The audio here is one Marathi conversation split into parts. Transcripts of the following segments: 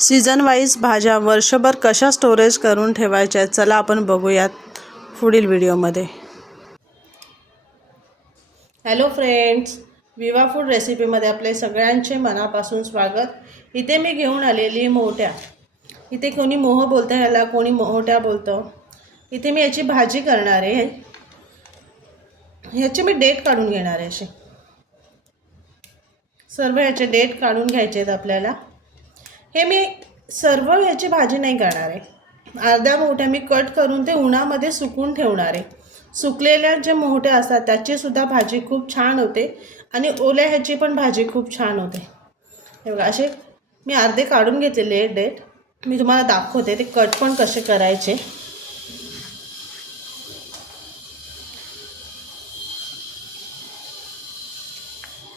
सीझन वाईज भाज्या वर्षभर कशा स्टोरेज करून ठेवायच्या चला आपण बघूयात पुढील व्हिडिओमध्ये. हॅलो फ्रेंड्स विवा फूड रेसिपीमध्ये आपले सगळ्यांचे मनापासून स्वागत. इथे मी घेऊन आलेली मोहट्या. इथे कोणी मोह बोलतं ह्याला कोणी मोहट्या बोलतं. इथे मी याची भाजी करणार आहे. ह्याची मी डेट काढून घेणार आहे अशी. सर्व ह्याचे डेट काढून घ्यायचे आहेत आपल्याला. हे मी सर्व ह्याची भाजी नाही करणार आहे. अर्ध्या मोठ्या मी कट करून ते उन्हामध्ये सुकून ठेवणार आहे. सुकलेल्या जे मोहटे असतात त्याचीसुद्धा भाजी खूप छान होते आणि ओल्या ह्याची पण भाजी खूप छान होते. हे बघा असे मी अर्धे काढून घेतलेले डेट. मी तुम्हाला दाखवते ते कट पण कसे करायचे.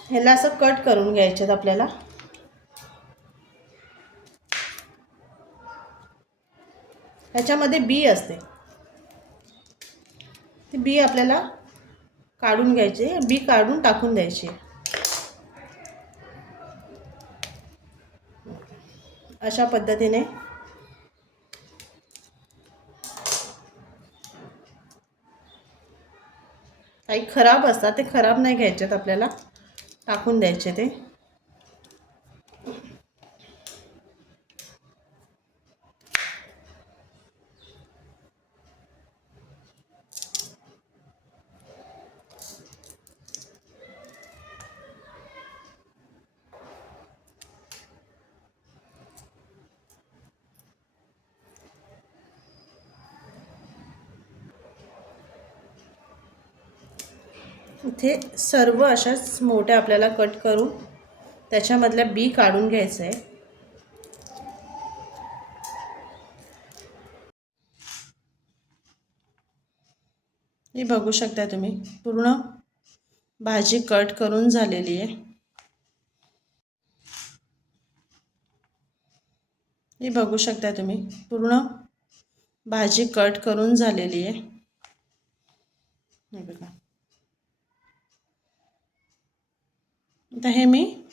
ह्याला असं कट करून घ्यायचे आहेत आपल्याला. ह्याच्यामध्ये बी असते. ती बी आपल्याला काढून घ्यायचे. बी काढून टाकून द्यायची. अशा पद्धतीने. काही खराब असतात ते खराब नाही घ्यायच्यात आपल्याला. टाकून द्यायचे ते. इथे सर्व अशाच मोठ्या आपल्याला कट करून त्याच्यामधल्या बी काढून घ्यायचं आहे हे बघू शकता तुम्ही पूर्ण भाजी कट करून झालेली आहे. हे बघू शकता तुम्ही पूर्ण भाजी कट करून झालेली आहे. बघा. आता हे मी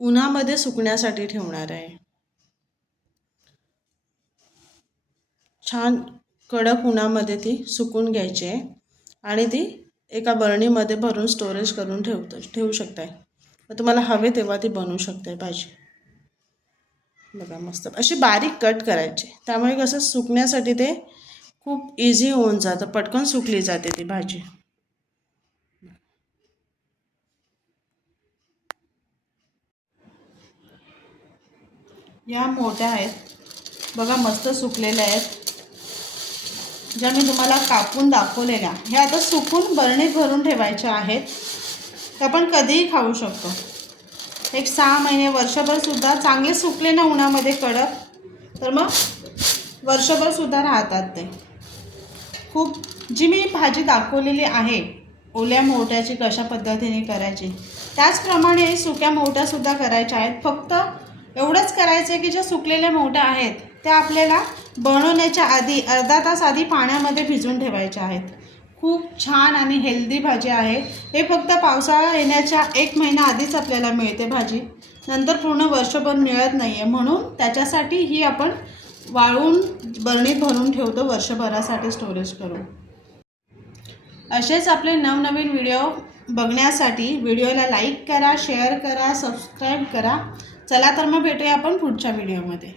उन्हामध्ये सुकण्यासाठी ठेवणार आहे. छान कडक उन्हामध्ये ती सुकून घ्यायची आहे आणि ती एका बरणीमध्ये भरून स्टोरेज करून ठेवतो ठेवू शकताय. मग तुम्हाला हवे तेव्हा ती बनवू शकते भाजी. बघा मस्त. अशी बारीक कट करायची. त्यामुळे कसं सुकण्यासाठी ते खूप इझी होऊन जातं. पटकन सुकली जाते ती भाजी. या मोठ्या आहेत. बघा मस्त सुकलेल्या आहेत. ज्या मी तुम्हाला कापून दाखवलेल्या ह्या आता सुकून बरणीत भरून ठेवायच्या आहेत. त्या आपण कधीही खाऊ शकतो. एक सहा महिने वर्षभरसुद्धा चांगले सुकले ना उन्हामध्ये कडक? तर मग वर्षभरसुद्धा राहतात ते. खूप जी मी भाजी दाखवलेली आहे ओल्या मोठ्याची कशा पद्धतीने करायची त्याचप्रमाणे सुक्या मोठ्यासुद्धा करायच्या आहेत. फक्त एवढंच करायचं आहे की ज्या सुकलेल्या मोठ्या आहेत त्या आपल्याला बनवण्याच्या आधी अर्धा तास आधी पाण्यामध्ये भिजून ठेवायच्या आहेत. खूप छान आणि हेल्दी भाजी आहे. हे फक्त पावसाळा येण्याच्या एक महिना आधीच आपल्याला मिळते भाजी. नंतर पूर्ण वर्षभर मिळत नाही आहे म्हणून त्याच्यासाठी ही आपण वाळून बरणीत भरून ठेवतो वर्षभरासाठी स्टोरेज करून. असेच आपले नवनवीन व्हिडिओ बघण्यासाठी व्हिडिओला लाईक करा शेअर करा सबस्क्राईब करा. चला तर मग भेटूया आपण पुढच्या व्हिडिओमध्ये